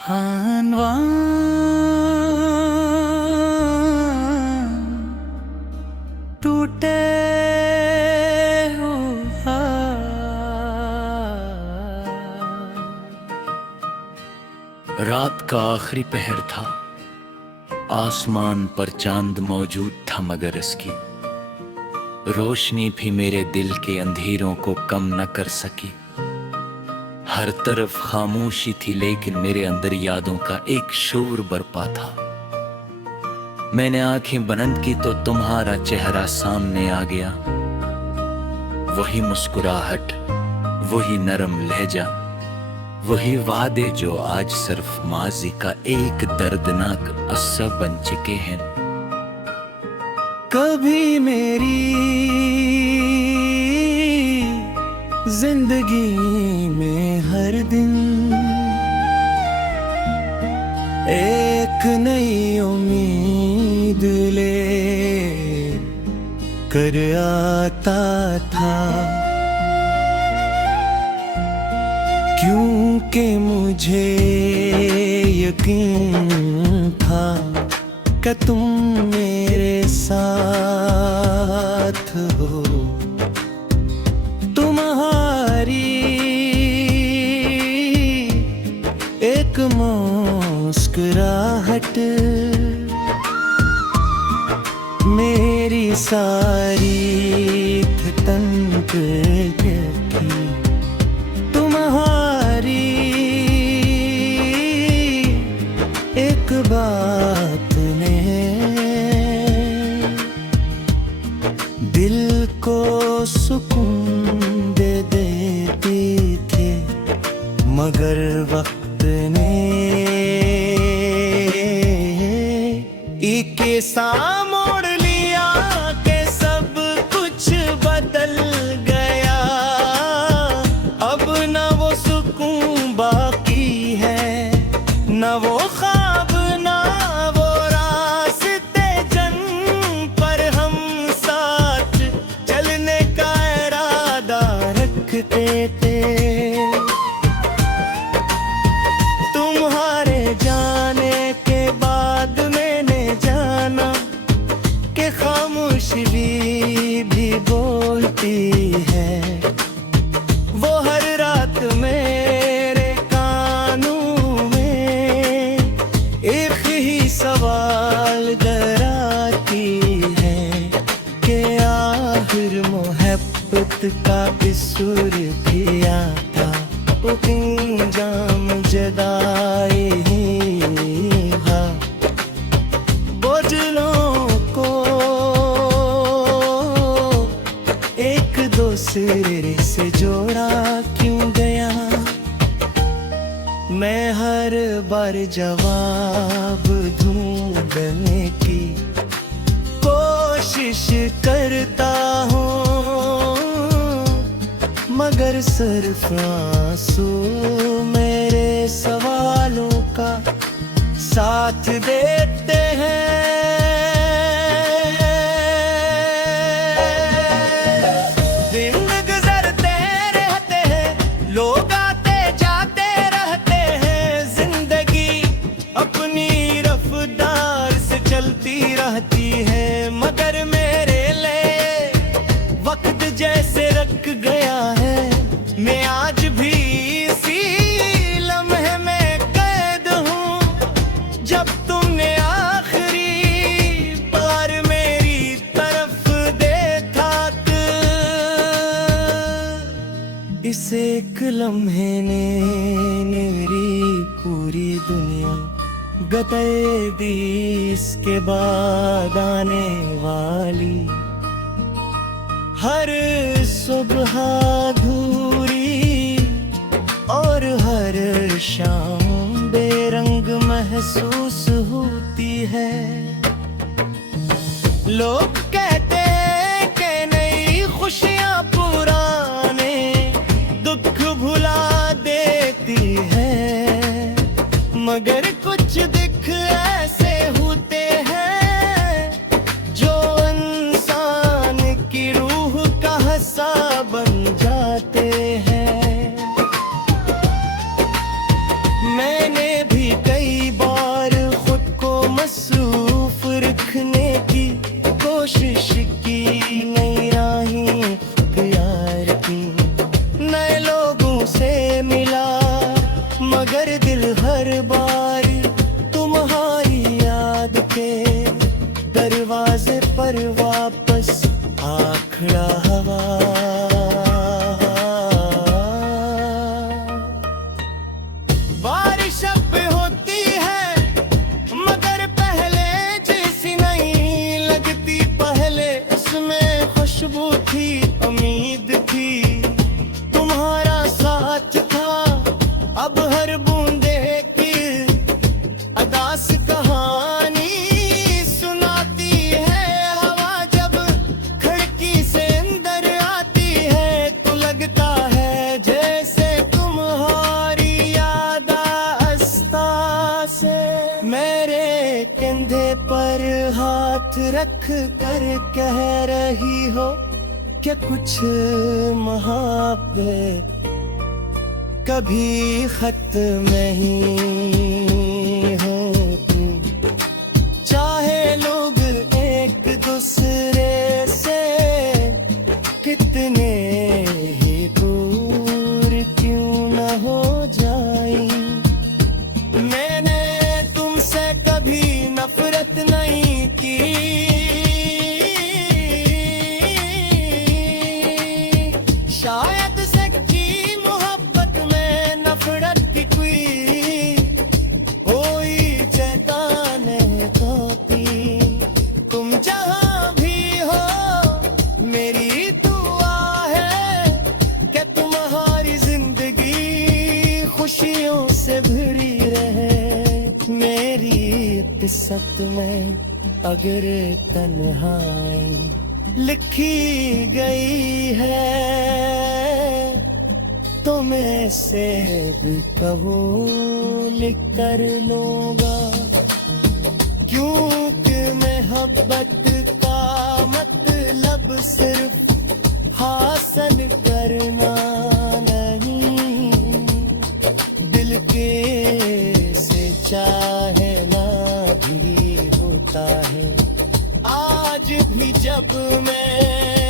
हानवा टूटे हुआ रात का आखिरी पहर था। आसमान पर चांद मौजूद था, मगर इसकी रोशनी भी मेरे दिल के अंधेरों को कम न कर सकी। हर तरफ खामोशी थी, लेकिन मेरे अंदर यादों का एक शोर बरपा था। मैंने आंखें बंद की तो तुम्हारा चेहरा सामने आ गया। वही मुस्कुराहट, वही नरम लहजा, वही वादे जो आज सिर्फ माजी का एक दर्दनाक अस्सा बन चुके हैं। कभी मेरी जिंदगी में हर दिन एक नई उम्मीद ले कर आता था, क्योंकि मुझे यकीन था कि तुम मेरे साथ हो। तुम्हारी एक मुस्कुराहट मेरी सारी थकन थी। तुम्हारी एक बात ने दिल को सुकून दे देती थी, मगर वक्त ने एक सा मोड़ लिया कि सब कुछ बदल गया। अब न वो सुकून बाकी है, न वो ख्वाब, न वो रास्ते जन पर हम साथ चलने का इरादा रखते थे। तुम्हारे जाने के बाद मैंने जाना कि खामोशी भी बोलती है। वो हर रात मेरे कानों में एक ही सवाल डराती है कि आखिर मोहब्बत का इसूर भी आता, वो जाम जदाई ही हा। बोझलों को एक दूसरे से जोड़ा क्यों गया। मैं हर बार जवाब ढूंढने की कोशिश करता हूँ, मगर सिर्फ आंसू मेरे सवालों का साथ देते हैं। दिन गुजरते रहते हैं, लोग आते जाते रहते हैं। जिंदगी अपनी रफ्तार से चलती रहती है, मगर मेरे लिए वक्त जैसे रख गया है। मैं आज भी इसी लम्हे में कैद हूँ, जब तुमने आखिरी बार मेरी तरफ देखा था। इस एक लम्हे ने मेरी पूरी दुनिया गते दी। इसके बाद आने वाली हर सुबह अधूरी और हर शाम बेरंग महसूस होती है। लोग कहते हैं कि नई खुशियां पुराने दुख भुला देती है, मगर कुछ दिख ऐसे होते हैं जो इंसान की रूह का हिस्सा बन जाते हैं। मैंने भी दरवाजे पर वापस आ खड़ा हवा। बारिश अब होती है मगर पहले जैसी नहीं लगती। पहले इसमें खुशबू थी, उम्मीद थी, तुम्हारा साथ था। अब हर बूंदे की अदास कहानी सुनाती है। हवा जब खिड़की से अंदर आती है तो लगता है जैसे तुम्हारी याद आस्ता से मेरे कंधे पर हाथ रख कर कह रही हो कि कुछ मोहब्बत कभी खत्म नहीं होती। चाहे लोग एक दूसरे से कितने ही दूर क्यों न हो जाए। मैंने तुमसे कभी नफरत नहीं की, शायद सच्ची मोहब्बत में नफरत की कोई चेताने होती। तुम जहां भी हो मेरी दुआ है कि तुम्हारी जिंदगी खुशियों से भरी रहे। मेरी किस्मत में अगर तन्हाई लिखी गई है तो मैं से भी कबूल कर लूंगा। क्योंकि मोहब्बत का मतलब सिर्फ हासिल करना नहीं, दिल के से चाहना भी होता है। आज भी जब मैं